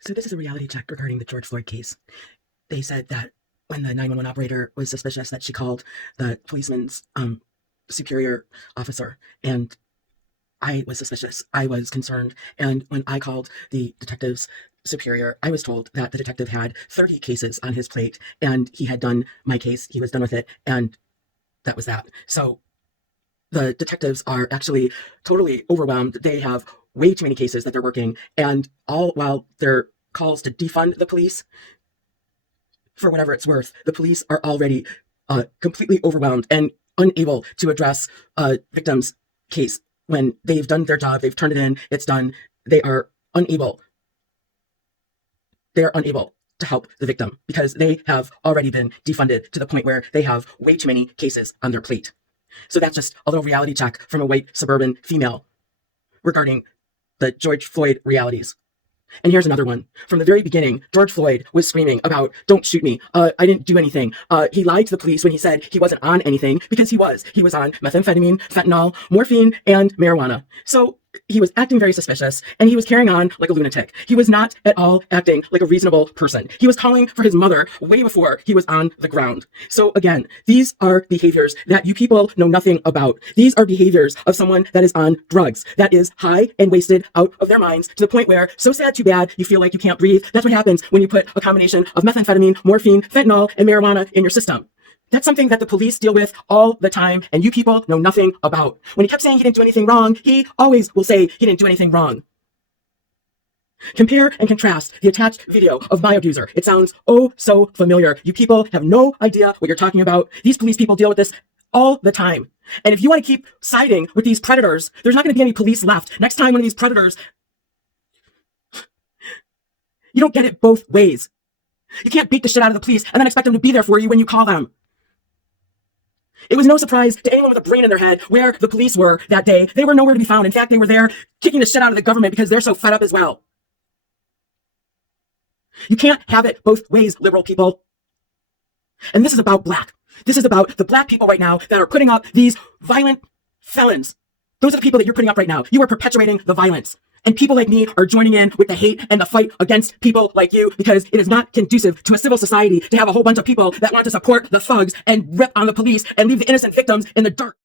So this is a reality check regarding the George Floyd case. They said that when the 911 operator was suspicious that she called the policeman's superior officer, and I was suspicious. I was concerned. And when I called the detective's superior, I was told that the detective had 30 cases on his plate and he had done my case. He was done with it. And that was that. So the detectives are actually totally overwhelmed. They have way too many cases that they're working. And all while their calls to defund the police, for whatever it's worth, the police are already completely overwhelmed and unable to address a victim's case when they've done their job, they've turned it in, it's done. They are unable. They are unable to help the victim because they have already been defunded to the point where they have way too many cases on their plate. So that's just a little reality check from a white suburban female regarding the George Floyd realities. And here's another one. From the very beginning, George Floyd was screaming about, don't shoot me. I didn't do anything. He lied to the police when he said he wasn't on anything because he was. He was on methamphetamine, fentanyl, morphine, and marijuana. So he was acting very suspicious and he was carrying on like a lunatic. He was not at all acting like a reasonable person. He was calling for his mother way before he was on the ground. So again, these are behaviors that you people know nothing about. These are behaviors of someone that is on drugs, that is high and wasted out of their minds to the point where so sad, too bad, you feel like you can't breathe. That's what happens when you put a combination of methamphetamine, morphine, fentanyl, and marijuana in your system. That's something that the police deal with all the time, and you people know nothing about. When he kept saying he didn't do anything wrong, he always will say he didn't do anything wrong. Compare and contrast the attached video of my abuser. It sounds oh so familiar. You people have no idea what you're talking about. These police people deal with this all the time. And if you want to keep siding with these predators, there's not going to be any police left. Next time one of these predators, you don't get it both ways. You can't beat the shit out of the police and then expect them to be there for you when you call them. It was no surprise to anyone with a brain in their head where the police were that day. They were nowhere to be found. In fact, they were there kicking the shit out of the government because they're so fed up as well. You can't have it both ways, liberal people. And this is about black. This is about the black people right now that are putting up these violent felons. Those are the people that you're putting up right now. You are perpetuating the violence. And people like me are joining in with the hate and the fight against people like you because it is not conducive to a civil society to have a whole bunch of people that want to support the thugs and rip on the police and leave the innocent victims in the dirt.